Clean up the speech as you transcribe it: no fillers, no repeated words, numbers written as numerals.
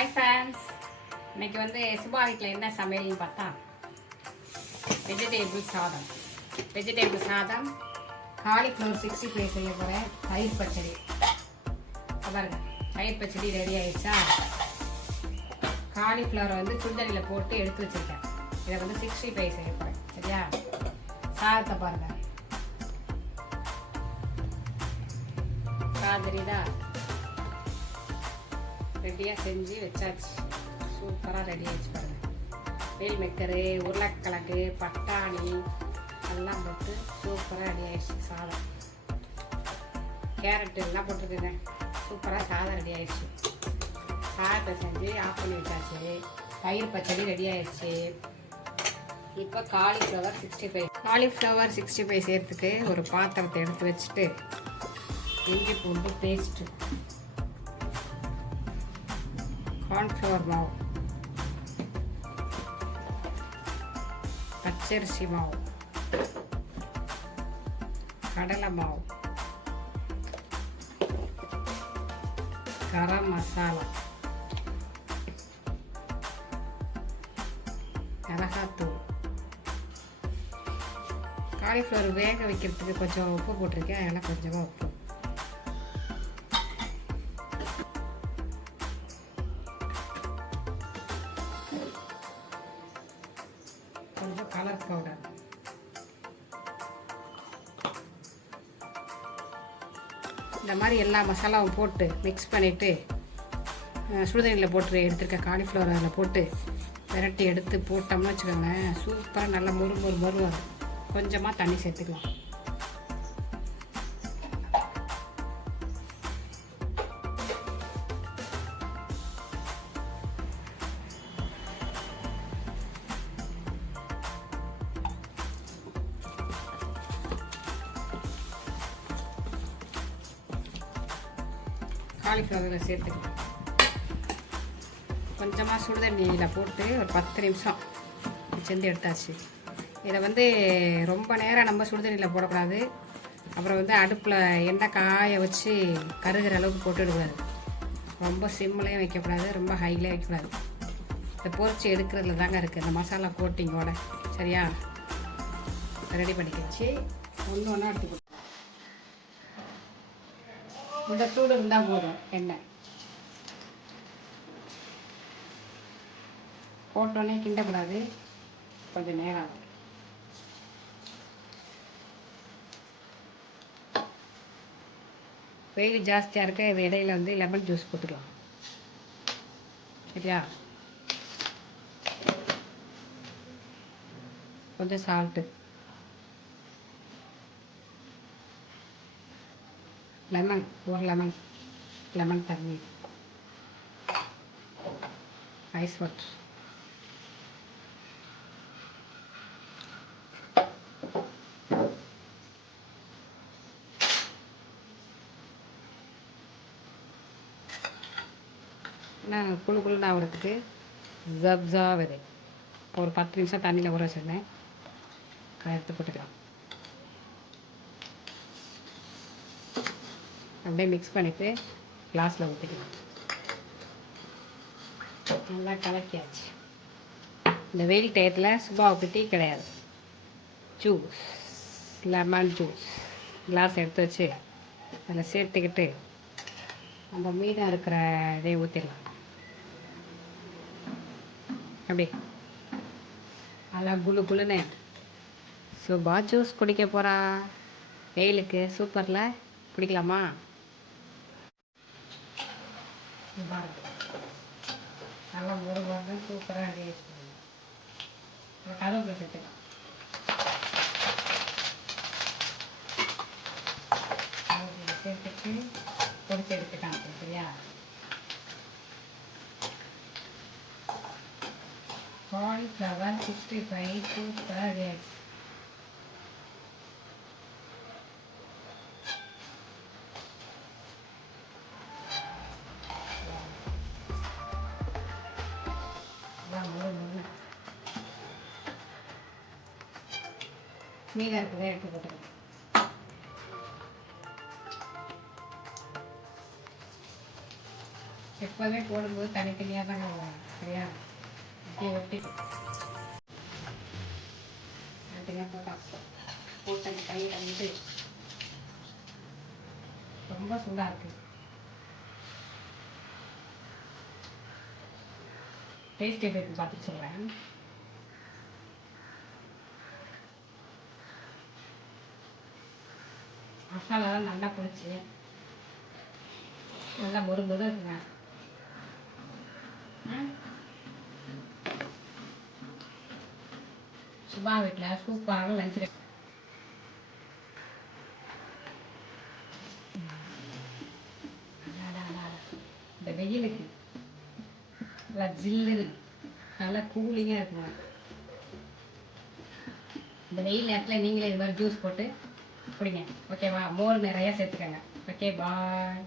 Hi fans, இன்னைக்கு வந்து சுபா வீட்டில் என்ன சமையல்னு பார்த்தா வெஜிடேபிள் சாதம் காலிஃப்ளவர் 65 செய்ய போகிறேன். தயிர் பச்சடி பாருங்க, தயிர் பச்சடி ரெடி ஆயிடுச்சா. காலிஃப்ளவரை வந்து சுண்டலில் போட்டு எடுத்து வச்சுருக்கேன். இதை வந்து 65 செய்ய போகிறேன். சரியா, சாதத்தை பாருங்க, தெரியுதா, ரெடியாக செஞ்சு வச்சாச்சு. சூப்பராக ரெடி ஆகிடுச்சு பாருங்கள். மீல் மேக்கரு, உருளைக்கிழங்கு, பட்டாணி எல்லாம் போட்டு சூப்பராக ரெடி ஆகிடுச்சு. சாதம் கேரட்டு எல்லாம் போட்டிருக்குங்க. சூப்பராக சாதம் ரெடி ஆகிடுச்சு. சாதத்தை செஞ்சு ஆஃப் பண்ணி வச்சாச்சு. தயிர் பச்சடி ரெடி ஆகிடுச்சு. இப்போ காலிஃப்ளவர் 65 சேர்த்துக்கு ஒரு பாத்திரத்தை எடுத்து வச்சுட்டு இஞ்சி பூண்டு பேஸ்ட்டு, கார்ன்ஃப்ளவர் மாவு, பச்சரிசி மாவு, கடலை மாவு, கரம் மசாலா, மிளகாத்தூள், காலிஃப்ளவர் வேக வைக்கிறதுக்கு கொஞ்சம் உப்பு போட்டிருக்கேன். அதெல்லாம் கொஞ்சமாக உப்பு, கொஞ்சம் கலர் பவுடர், இந்த மாதிரி எல்லா மசாலாவும் போட்டு மிக்ஸ் பண்ணிவிட்டு சுடுதண்ணியில் போட்டு எடுத்துருக்க காலிஃப்ளவர் அதில் போட்டு விரட்டி எடுத்து போட்டோம்னு வச்சுக்கோங்க. சூப்பராக நல்லா மொறு வரும். கொஞ்சமாக தண்ணி சேர்த்துக்கலாம். காலிஃப்ளவரில் சேர்த்துக்கலாம். கொஞ்சமாக சுடுதண்ணியில் போட்டு ஒரு 10 நிமிஷம் செஞ்சு எடுத்தாச்சு. இதை வந்து ரொம்ப நேரம் நம்ம சுடுதண்ணியில் போடக்கூடாது. அப்புறம் வந்து அடுப்பில் எண்ணெய் காய வச்சு கருகிற அளவுக்கு போட்டுவிடக்கூடாது. ரொம்ப சிம்லையும் வைக்கக்கூடாது, ரொம்ப ஹைலையும் வைக்கக்கூடாது. இதை பொரிச்சு எடுக்கிறதுல தாங்க இருக்குது இந்த மசாலா கோட்டிங்கோட. சரியா, ரெடி பண்ணிக்கிச்சு. ஒன்று ஒன்றா எடுத்து இந்த சூடு இருந்தால் போதும். எண்ணெய் போட்டோன்னே கிண்டக்கூடாது, கொஞ்சம் நேரம் ஆகும். வெயில் ஜாஸ்தியாக இருக்க இது இடையில வந்து லெமன் ஜூஸ் போட்டுக்கலாம். சரியா, கொஞ்சம் சால்ட்டு, ஒரு லெமன் தண்ணி, ஐஸ் வாட்டர், குழுக்குழுன்னு ஆகிறதுக்கு ஜப்ஜா விதை ஒரு 10 நிமிஷம் தண்ணியில் ஊற வச்சுருந்தேன். அதை எடுத்து போட்டுக்கலாம். அப்படியே மிக்ஸ் பண்ணிவிட்டு கிளாஸில் ஊற்றிக்கலாம். நல்லா கலக்கியாச்சு. இந்த வெயில் டயத்தில் சுபாவுக்கு டீ கிடையாது, ஜூஸ், லெமன் ஜூஸ் கிளாஸ் எடுத்து வச்சு அதில் சேர்த்துக்கிட்டு அந்த மீதம் இருக்கிற இதை ஊற்றிடலாம். அப்படி நல்லா குளுன்னு சுபா ஜூஸ் குடிக்க போகிறா. வெயிலுக்கு சூப்பரில் குடிக்கலாமா? நல்லா முருகை சூப்பராக ரெடி வச்சுக்கணும். கருவேப்பிலை சேர்த்துக்கலாம். சேர்த்துட்டு பொரிச்சு எடுத்துக்கலாம். சரியா, காலிஃப்ளவர் 65 சூப்பராக ரெடி ஆகிடுச்சு. மீதம் இருக்கிறத எடுத்து போட்டுக்கலாம். இப்போ எப்போதுமே போடும்போது தனித்தனியாக தாங்க வரும் சரியா? இப்படியே ஒட்டி தனித்தனியாக போட்டு அந்த கையில் வந்து ரொம்ப சூடாக இருக்குது. டேஸ்ட் எப்படி இருக்குன்னு பார்த்துட்டு சொல்கிறேன். மசாலாலாம் நல்லா பிடிச்சி நல்லா முருங்கதான் இருக்குங்க. சுபா வீட்டில் சூப்பராக லஞ்சு இந்த வெயிலுக்கு நல்லா ஜில்லுன்னு நல்லா கூலிங்காக இருக்குங்க. இந்த வெயில் நேரத்தில் நீங்களே இது மாதிரி ஜூஸ் போட்டு குடிங்க. ஓகேவா? மோர் நிறையா சேர்த்துக்கங்க. ஓகே, பாய்.